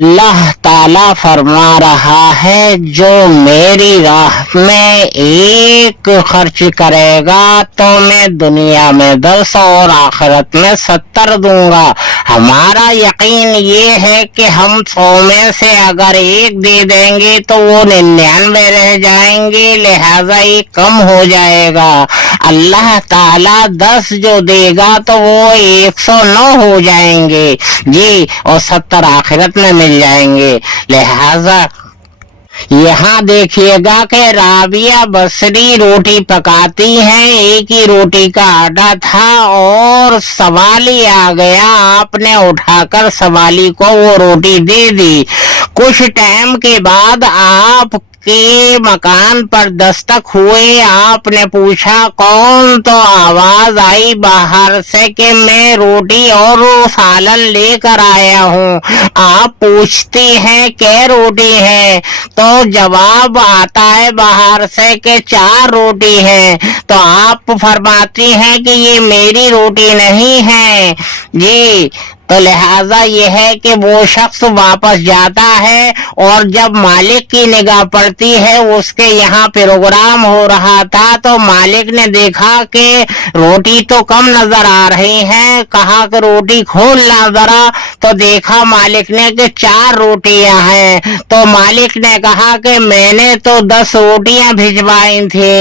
اللہ تعالیٰ فرما رہا ہے جو میری راہ میں ایک خرچ کرے گا تو میں دنیا میں 10 اور آخرت میں 70 دوں گا۔ ہمارا یقین یہ ہے کہ ہم 100 میں سے اگر ایک دے دیں گے تو وہ 99 رہ جائیں گے، لہذا یہ کم ہو جائے گا۔ اللہ تعالیٰ 10 جو دے گا تو وہ 109 ہو جائیں گے جی، اور 70 آخرت میں مل جائیں گے۔ لہذا یہاں دیکھیے گا کہ رابعہ بصری روٹی پکاتی ہیں، ایک ہی روٹی کا آٹا تھا اور سوالی آ گیا، آپ نے اٹھا کر سوالی کو وہ روٹی دے دی۔ کچھ ٹائم کے بعد آپ کے مکان پر دستک ہوئے، آپ نے پوچھا کون؟ تو آواز آئی باہر سے کہ میں روٹی اور سالن لے کر آیا ہوں۔ آپ پوچھتی ہیں کہ روٹی ہے؟ تو جواب آتا ہے باہر سے کہ 4 روٹی ہے۔ تو آپ فرماتی ہیں کہ یہ میری روٹی نہیں ہے جی۔ تو لہذا یہ ہے کہ وہ شخص واپس جاتا ہے اور جب مالک کی نگاہ پڑتی ہے، اس کے یہاں پروگرام ہو رہا تھا تو مالک نے دیکھا کہ روٹی تو کم نظر آ رہی ہے، کہا کہ روٹی کھولنا ذرا، تو دیکھا مالک نے کہ 4 روٹیاں ہیں۔ تو مالک نے کہا کہ میں نے تو 10 روٹیاں بھجوائی تھی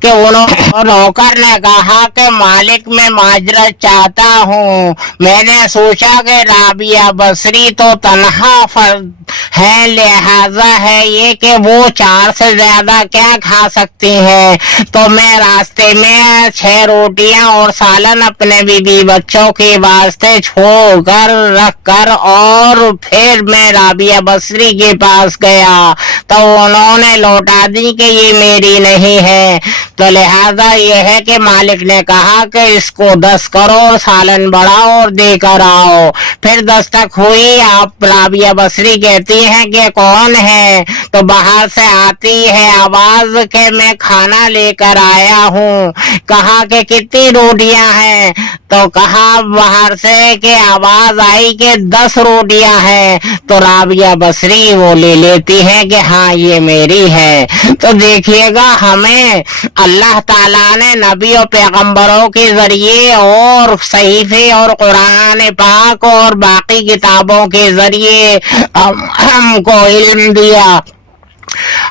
کہ انہوں نوکر نے کہا کہ مالک میں معذرت چاہتا ہوں، میں نے سوچا کہ رابعہ بصری تو تنہا فرد ہے، لہذا ہے یہ کہ وہ 4 سے زیادہ کیا کھا سکتی ہے، تو میں راستے میں 6 روٹیاں اور سالن اپنے بیوی بچوں کے واسطے چھوڑ کر رکھ کر اور پھر میں رابعہ بصری کے پاس گیا تو انہوں نے لوٹا دی کہ یہ میری نہیں ہے۔ تو لہذا یہ ہے کہ مالک نے کہا کہ اس کو 10 کرو اور سالن بڑھاؤ اور دے کر آؤ۔ پھر دستک ہوئی، آپ رابعہ بصری کہتی ہیں کہ کون ہے؟ تو باہر سے آتی ہے آواز کہ میں کھانا لے کر آیا ہوں۔ کہا کہ کتنی روٹیاں ہیں؟ تو کہا باہر سے کہ آواز آئی کہ 10 روٹیاں ہیں۔ تو رابعہ بصری وہ لے لیتی ہے کہ ہاں یہ میری ہے۔ تو دیکھیے گا ہمیں اللہ تعالیٰ نے نبی و پیغمبروں کے ذریعے اور صحیفے اور قرآن پاک اور باقی کتابوں کے ذریعے ہم کو علم دیا،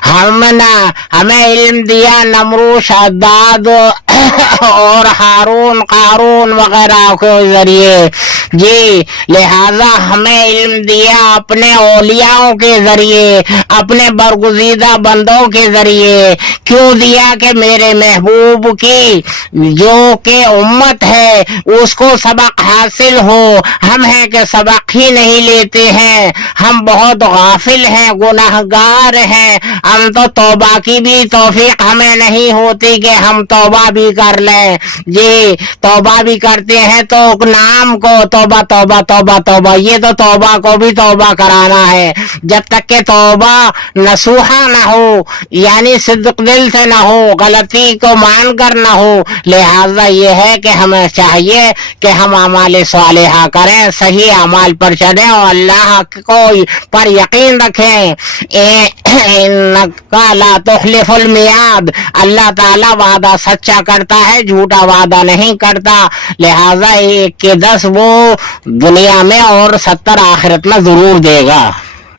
ہمیں علم دیا نمرود، شداد اور ہارون قارون وغیرہ کے ذریعے جی۔ لہذا ہمیں علم دیا اپنے اولیاءوں کے ذریعے، اپنے برگزیدہ بندوں کے ذریعے۔ کیوں دیا؟ کہ میرے محبوب کی جو کہ امت ہے اس کو سبق حاصل ہو۔ ہم ہیں کہ سبق ہی نہیں لیتے ہیں، ہم بہت غافل ہیں، گناہگار ہیں، ہم تو توبہ کی بھی توفیق ہمیں نہیں ہوتی کہ ہم توبہ بھی کر لیں جی۔ توبہ بھی کرتے ہیں تو نام کو توبہ توبہ توبہ توبہ، یہ تو توبہ کو بھی توبہ کرانا ہے، جب تک کہ توبہ نصوحہ نہ ہو، یعنی صدق دل سے نہ ہو، غلطی کو مان کر نہ ہو۔ لہذا یہ ہے کہ ہمیں چاہیے کہ ہم اعمال صالحہ کریں، صحیح اعمال پر چلیں اور اللہ کو پر یقین رکھیں۔ انکا لا تخلف المیعاد، اللہ تعالیٰ وعدہ سچا کرتا ہے، جھوٹا وعدہ نہیں کرتا۔ لہذا 1 کے 10 وہ دنیا میں اور 70 آخرت میں ضرور دے گا۔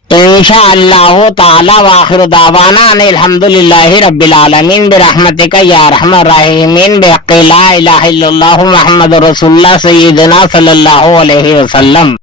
تو انشاءاللہ تعالی وآخر دعوانا ان الحمدللہ رب العالمین برحمتک یا ارحم الراحمین بحق لا الہ الا اللہ محمد رسول اللہ سیدنا صلی اللہ علیہ وسلم۔